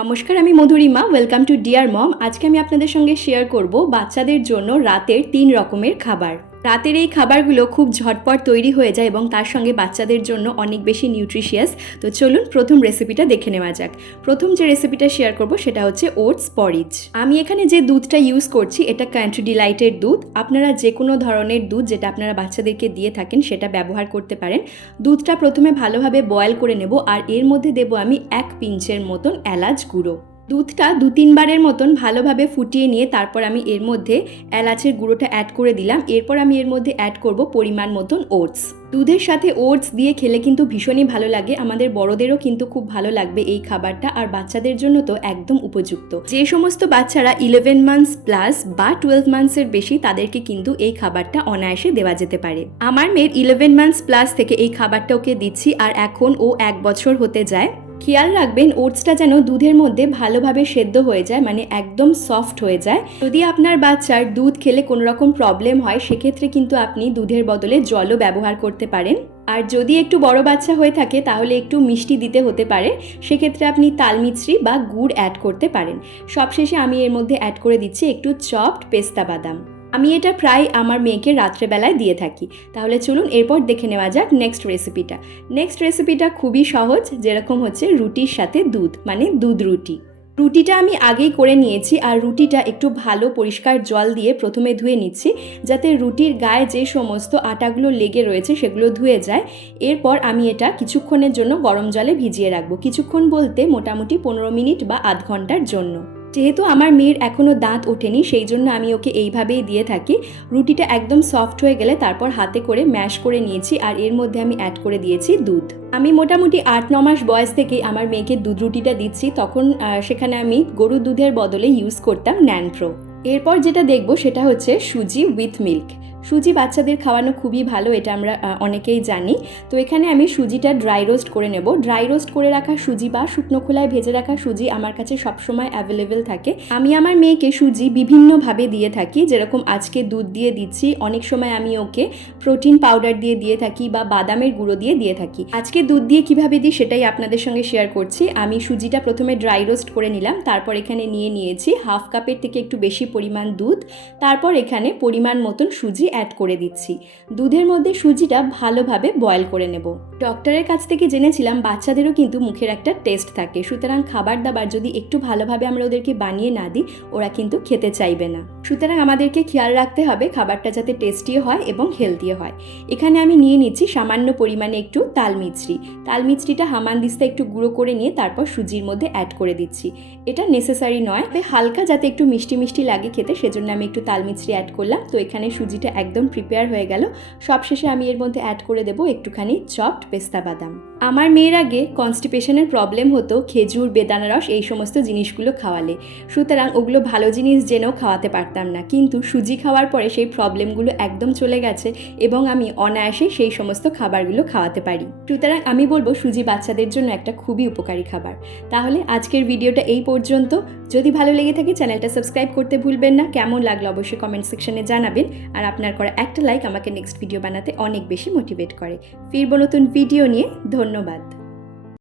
নমস্কার, আমি Madhurima. Welcome to Dear Mom আজকে আমি আপনাদের সঙ্গে শেয়ার করব বাচ্চাদের জন্য রাতের তিন রকমের খাবার। রাতের এই খাবারগুলো খুব ঝটপট তৈরি হয়ে যায় এবং তার সঙ্গে বাচ্চাদের জন্য অনেক বেশি নিউট্রিশিয়াস তো চলুন প্রথম রেসিপিটা দেখে নেওয়া যাক। প্রথম যে রেসিপিটা শেয়ার করব সেটা হচ্ছে ওটস পরিজ আমি এখানে যে দুধটা ইউজ করছি, এটা কান্ট্রি ডিলাইটের দুধ। আপনারা যে কোনো ধরনের দুধ যেটা আপনারা বাচ্চাদেরকে দিয়ে থাকেন, সেটা ব্যবহার করতে পারেন। দুধটা প্রথমে ভালোভাবে বয়েল করে নেব, আর এর মধ্যে দেব আমি এক পিঞ্চের মতন এলাচ গুঁড়ো। দুধটা দু তিনবারের মতন ভালোভাবে ফুটিয়ে নিয়ে তারপর আমি এর মধ্যে এলাচের গুঁড়োটা অ্যাড করে দিলাম। এরপর আমি এর মধ্যে অ্যাড করব পরিমাণ মতন ওটস দুধের সাথে ওটস দিয়ে খেলে কিন্তু ভীষণই ভালো লাগে। আমাদের বড়দেরও কিন্তু খুব ভালো লাগবে এই খাবারটা আর বাচ্চাদের জন্য তো একদম উপযুক্ত। যে সমস্ত বাচ্চারা ইলেভেন মান্থস প্লাস বা টুয়েলভ মান্থসের বেশি তাদেরকে কিন্তু এই খাবারটা অনায়াসে দেওয়া যেতে পারে। আমার মেয়ের ইলেভেন মান্থস প্লাস থেকে এই খাবারটা ওকে দিচ্ছি আর এখন ও এক বছর হতে যায়। খেয়াল রাখবেন, ওটসটা যেন দুধের মধ্যে ভালোভাবে সেদ্ধ হয়ে যায় মানে একদম সফট হয়ে যায়। যদি আপনার বাচ্চার দুধ খেলে কোনো রকম প্রবলেম হয়, সেক্ষেত্রে কিন্তু আপনি দুধের বদলে জলও ব্যবহার করতে পারেন। আর যদি একটু বড় বাচ্চা হয়ে থাকে, তাহলে একটু মিষ্টি দিতে হতে পারে। সেক্ষেত্রে আপনি তালমিছরি বা গুড় অ্যাড করতে পারেন। সবশেষে আমি এর মধ্যে অ্যাড করে দিচ্ছি একটু চপড পেস্তা বাদাম। আমি এটা প্রায় আমার মেয়েকে রাত্রেবেলায় দিয়ে থাকি। তাহলে চলুন এরপর দেখে নেওয়া যাক নেক্সট রেসিপিটা নেক্সট রেসিপিটা খুবই সহজ, যেরকম হচ্ছে রুটির সাথে দুধ মানে দুধ রুটি। রুটিটা আমি আগেই করে নিয়েছি আর রুটিটা একটু ভালো পরিষ্কার জল দিয়ে প্রথমে ধুয়ে নিচ্ছি, যাতে রুটির গায়ে যে সমস্ত আটাগুলো লেগে রয়েছে সেগুলো ধুয়ে যায়। এরপর আমি এটা কিছুক্ষণের জন্য গরম জলে ভিজিয়ে রাখব, কিছুক্ষণ বলতে মোটামুটি পনেরো মিনিট বা আধ ঘণ্টার জন্য। যেহেতু আমার মেয়ের এখনও দাঁত ওঠেনি, সেই জন্য আমি ওকে এইভাবেই দিয়ে থাকি। রুটিটা একদম সফট হয়ে গেলে তারপর হাতে করে ম্যাশ করে নিয়েছি আর এর মধ্যে আমি অ্যাড করে দিয়েছি দুধ। আমি মোটামুটি আট, ন মাস বয়স থেকে আমার মেয়েকে দুধ রুটিটা দিচ্ছি, তখন সেখানে আমি গরুর দুধের বদলে ইউজ করতাম ন্যানপ্রো এরপর যেটা দেখব সেটা হচ্ছে সুজি উইথ মিল্ক সুজি বাচ্চাদের খাওয়ানো খুবই ভালো, এটা আমরা অনেকেই জানি। তো এখানে আমি সুজিটা ড্রাই রোস্ট করে নেব। ড্রাই রোস্ট করে রাখা সুজি বা শুকনো খোলায় ভেজে রাখা সুজি আমার কাছে সবসময় অ্যাভেলেবেল থাকে। আমি আমার মেয়েকে সুজি বিভিন্নভাবে দিয়ে থাকি, যেরকম আজকে দুধ দিয়ে দিচ্ছি, অনেক সময় আমি ওকে প্রোটিন পাউডার দিয়ে দিয়ে থাকি বা বাদামের গুঁড়ো দিয়ে দিয়ে থাকি। আজকে দুধ দিয়ে কীভাবে দিই সেটাই আপনাদের সঙ্গে শেয়ার করছি। আমি সুজিটা প্রথমে ড্রাই রোস্ট করে নিলাম, তারপর এখানে নিয়ে নিয়েছি হাফ কাপের থেকে একটু বেশি পরিমাণ দুধ, তারপর এখানে পরিমাণ মতন সুজি অ্যাড করে দিচ্ছি। দুধের মধ্যে সুজিটা ভালোভাবে বয়েল করে নেব। ডক্টরের কাছ থেকে জেনেছিলাম, বাচ্চাদেরও কিন্তু মুখের একটা টেস্ট থাকে। সুতরাং খাবার দাবার যদি একটু ভালোভাবে আমরা ওদেরকে বানিয়ে না দিই, ওরা কিন্তু খেতে চাইবে না। সুতরাং আমাদেরকে খেয়াল রাখতে হবে খাবারটা যাতে টেস্টিও হয় এবং হেলদিও হয়। এখানে আমি নিয়ে নিচ্ছি সামান্য পরিমাণে একটু তাল মিছরি তাল মিছরিটা একটু গুঁড়ো করে নিয়ে তারপর সুজির মধ্যে অ্যাড করে দিচ্ছি। এটা নেসেসারি নয়। তবে হালকা যাতে একটু মিষ্টি মিষ্টি লাগে খেতে, সেজন্য আমি একটু তাল অ্যাড করলাম। তো এখানে সুজিটা একদম প্রিপেয়ার হয়ে গেল। সবশেষে আমি এর মধ্যে অ্যাড করে দেবো একটুখানি চপড পেস্তা বাদাম। আমার মেয়ের আগে কনস্টিপেশনের প্রবলেম হতো খেজুর, বেদানা রস এই সমস্ত জিনিসগুলো খাওয়ালে। সুতরাং ওগুলো ভালো জিনিস জেনেও খাওয়াতে পারতাম না। কিন্তু সুজি খাওয়ার পরে সেই প্রবলেমগুলো একদম চলে গেছে এবং আমি অনায়াসে সেই সমস্ত খাবারগুলো খাওয়াতে পারি। সুতরাং আমি বলব সুজি বাচ্চাদের জন্য একটা খুবই উপকারী খাবার। তাহলে আজকের ভিডিওটা এই পর্যন্ত। যদি ভালো লেগে থাকে চ্যানেলটা সাবস্ক্রাইব করতে ভুলবেন না। কেমন লাগল অবশ্যই কমেন্ট সেকশনে জানাবেন। আর আপনার করা একটা লাইক আমাকে নেক্সট ভিডিও বানাতে অনেক বেশি মোটিভেট করে। ফিরবো নতুন ভিডিও নিয়ে ধন্যবাদ।